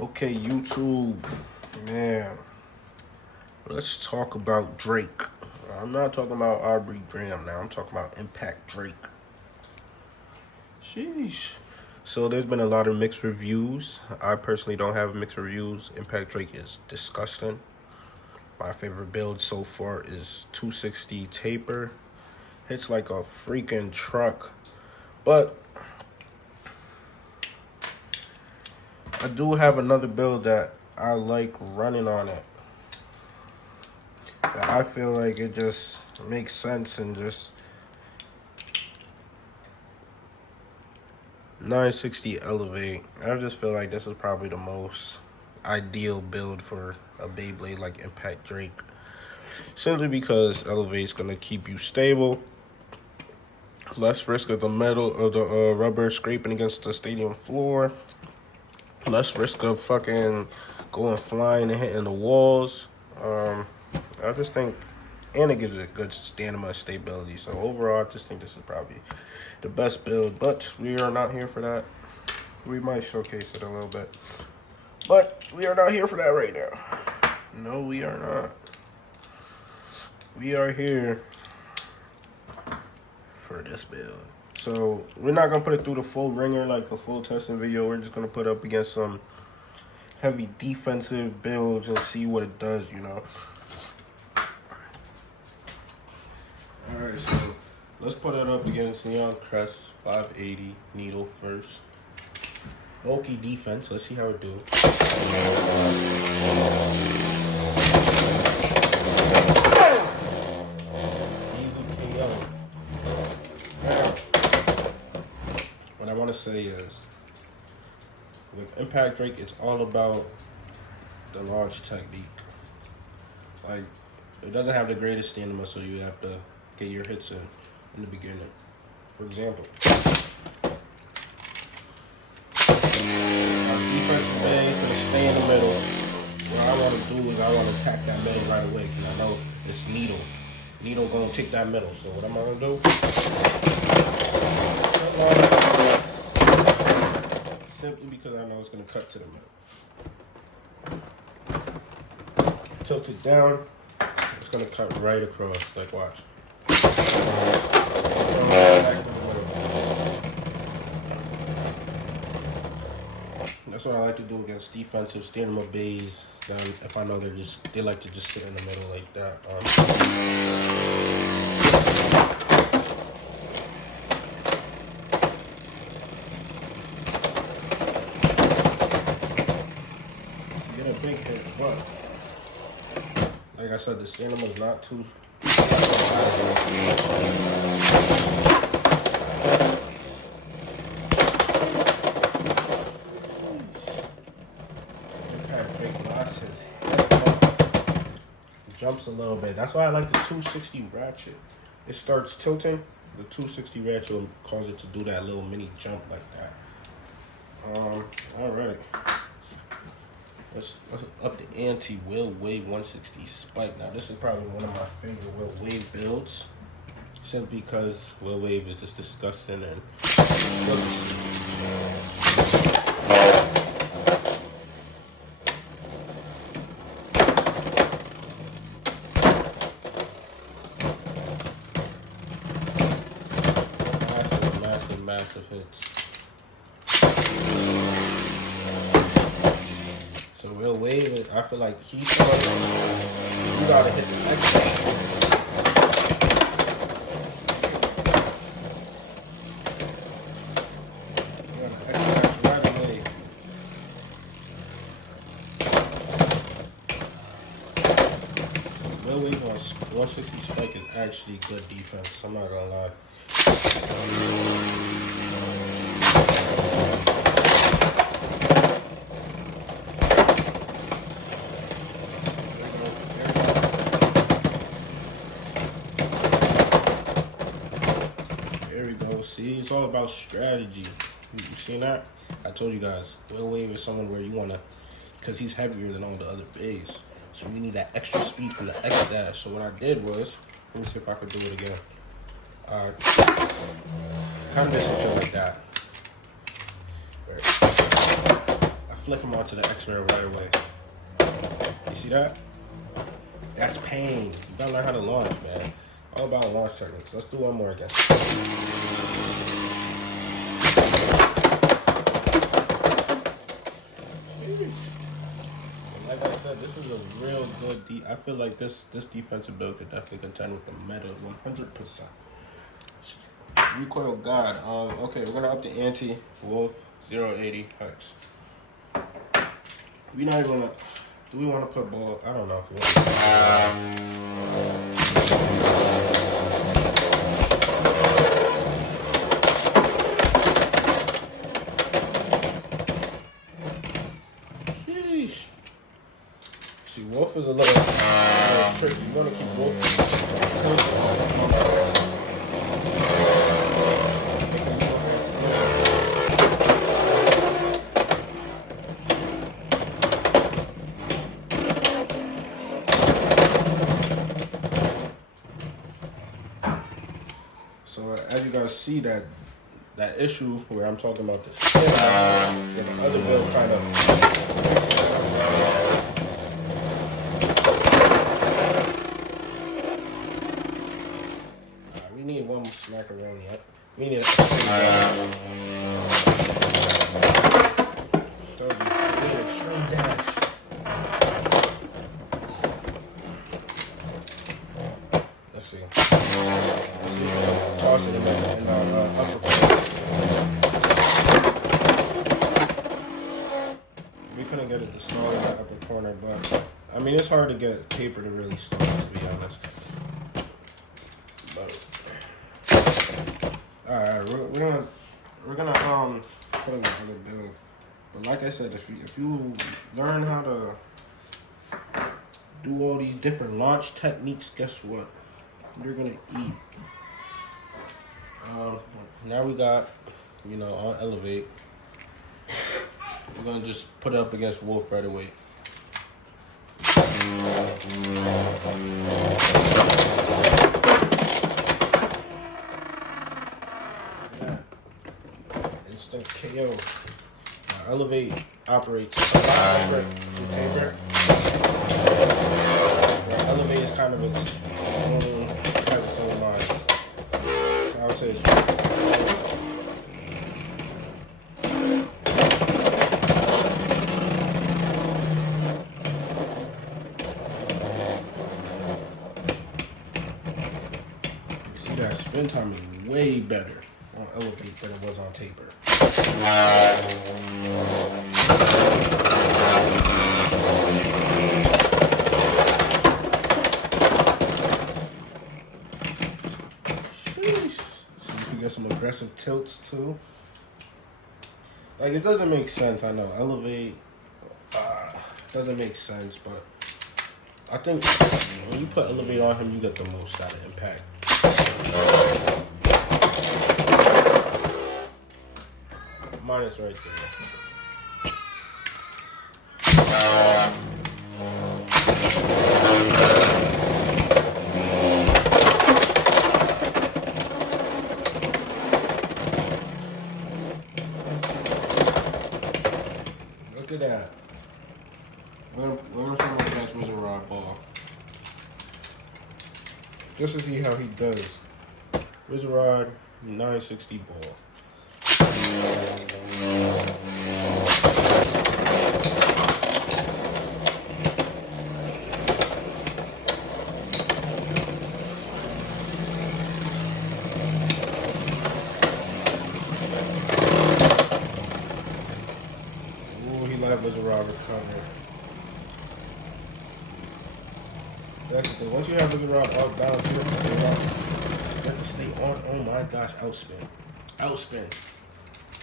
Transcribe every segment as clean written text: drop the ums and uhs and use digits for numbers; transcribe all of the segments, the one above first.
Okay, YouTube, man. Let's talk about Drake. I'm not talking about Aubrey Graham now. I'm talking about Impact Drake. Sheesh. So there's been a lot of mixed reviews. I personally don't have mixed reviews. Impact Drake is disgusting. My favorite build so far is 260 taper. Hits like a freaking truck. But I do have another build that I like running on it. I feel like it just makes sense and just 960 elevate. I just feel like this is probably the most ideal build for a Beyblade like Impact Drake. Simply because elevate's gonna keep you stable. Less risk of the metal or the rubber scraping against the stadium floor. Less risk of fucking going flying and hitting the walls. I just think, and it gives it good stamina stability. So overall, I just think this is probably the best build. But we are not here for that. We might showcase it a little bit, but we are not here for that right now. No, we are not. We are here for this build. So we're not gonna put it through the full ringer like a full testing video. We're just gonna put up against some heavy defensive builds and see what it does, you know. Alright, so let's put it up against Neon Crest 580 needle first. Bulky defense, let's see how it do. Easy KO. Now, what I want to say is, with Impact Drake, it's all about the launch technique. Like, it doesn't have the greatest stamina, so you have to get your hits in the beginning. For example, our defensive band is gonna stay in the middle. What I want to do is I want to attack that middle right away because I know it's Needle. Needle gonna take that middle. So what am I gonna do? Simply because I know it's gonna cut to the middle. Tilt it down. It's gonna cut right across. Like watch. That's what I like to do against defensive stamina bays. If I know they like to just sit in the middle like that. Get a big hit, but like I said, the stamina is not too. Jumps a little bit. That's why I like the 260 ratchet. It starts tilting. The 260 ratchet will cause it to do that little mini jump like that. All right. Let's up the ante. Will Wave 160 Spike. Now this is probably one of my favorite Will Wave builds, simply because Will Wave is just disgusting and massive hits. So Will Wave, I feel like he's you gotta hit the next one. Right away. Will Wave on 160 Spike is actually good defense. I'm not gonna lie. There we go. See, it's all about strategy. You seen that? I told you guys, Will Wave is someone where you wanna, because he's heavier than all the other bays. So we need that extra speed from the X dash. So what I did was, let me see if I could do it again. Kind of some shit like that. I flick him onto the X-rail right away. You see that? That's pain. You gotta learn how to launch, man. All about launch techniques. Let's do one more again. Like I said, this is a real good I feel like this defensive build could definitely contend with the meta 100%. Recoil God. Okay, we're gonna up the ante. Wolf 080 hex. We're not even gonna. Do we want to put ball? I don't know if we want to. Sheesh. See, Wolf is a little tricky. You want to keep Wolf tilted. So as you guys see that issue where I'm talking about the spin, the other build kind of. We need one macaroni. We need a extreme dash. Let's see. Toss it in the upper corner. We couldn't get it to stall in the upper corner, but I mean it's hard to get taper to really stall, to be honest. But alright, we're gonna put in another build. But like I said, if you learn how to do all these different launch techniques, guess what? You're gonna eat. Now we got, on elevate. We're gonna just put it up against Wolf right away. Instant KO. Elevate operates a lot different from taper. Elevate is kind of its own type of mind. I would say it's see that spin time is way better on elevate than it was on taper. Get some aggressive tilts too. Like it doesn't make sense. I know elevate doesn't make sense, but I think when you put elevate on him, you get the most out of impact. Minus right there. Look at that. We're gonna put him against Wizard ball. Just to see how he does. Wizard 960 ball. Wizard recover. That's the thing. Once you have Wizard off balance, you have to stay on. You have to stay on. Oh my gosh, outspin. Outspin.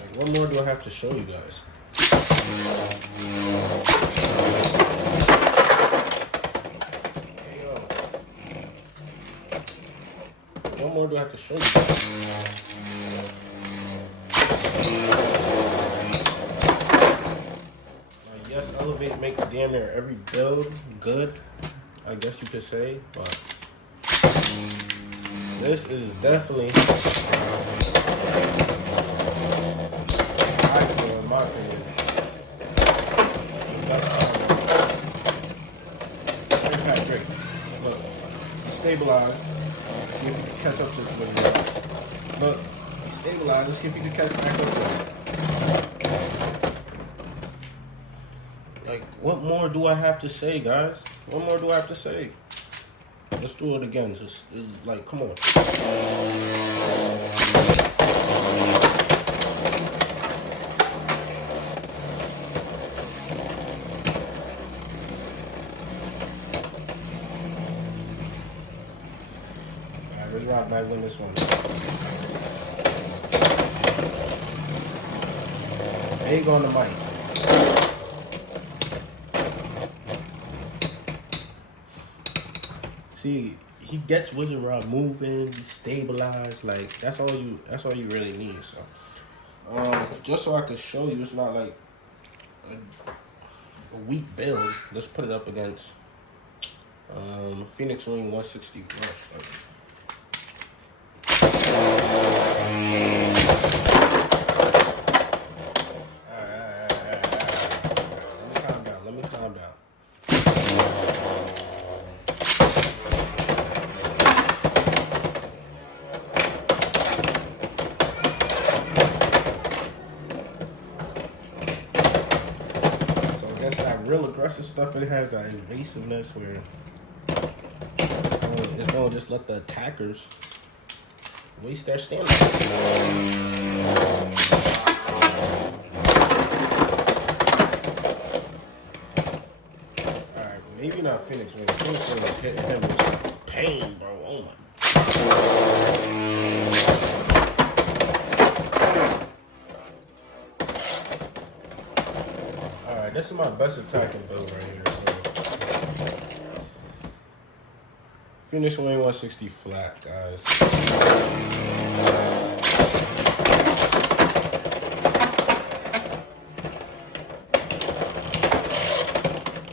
Like, what more do I have to show you guys? What more do I have to show you guys? Yes, elevate make damn near every build good, I guess you could say, but this is definitely, I feel, in my opinion, Impact Drake. Look, he stabilized. See if he can catch up to what he is. Look, he stabilized. Let's see if he can catch back up to it. Like, what more do I have to say, guys? What more do I have to say? Let's do it again. It's like, come on. Alright, let's rock back win this one. There you go on the mic. See, he gets Wizard Rod moving, stabilized. Like that's all you really need. So, just so I can show you, it's not like a weak build. Let's put it up against Phoenix Wing 160 Rush. Let me calm down. Real aggressive stuff, it has that evasiveness where it's going to just let the attackers waste their stamina. Alright, maybe not Phoenix Wing. Phoenix Wing is hitting him with pain, bro. Oh my. This is my best attacking build right here. So. Finish Wing 160 flat, guys.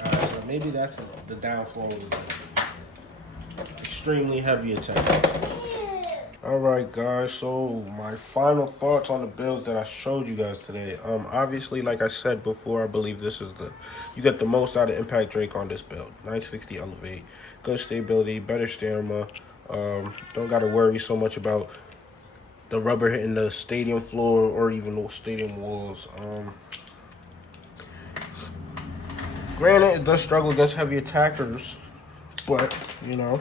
Alright, so maybe that's the downfall of the extremely heavy attack. Alright guys, so my final thoughts on the builds that I showed you guys today. Obviously, like I said before, I believe this is you get the most out of Impact Drake on this build. 960 elevate, good stability, better stamina. Don't gotta worry so much about the rubber hitting the stadium floor or even the stadium walls. Granted, it does struggle against heavy attackers, but you know,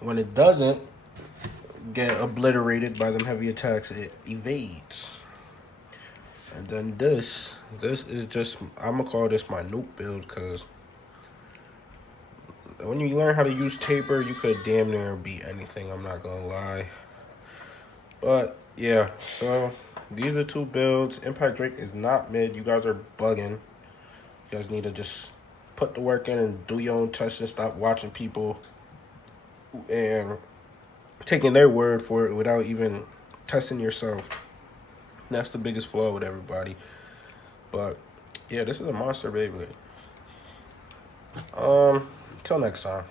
when it doesn't get obliterated by them heavy attacks, it evades. And then this is just, I'm gonna call this my nuke build, because when you learn how to use taper, you could damn near beat anything, I'm not gonna lie. But yeah, so these are two builds. Impact Drake is not mid. You guys are bugging. You guys need to just put the work in and do your own tests and stop watching people and taking their word for it without even testing yourself. That's the biggest flaw with everybody. But yeah, this is a monster Beyblade. Till next time.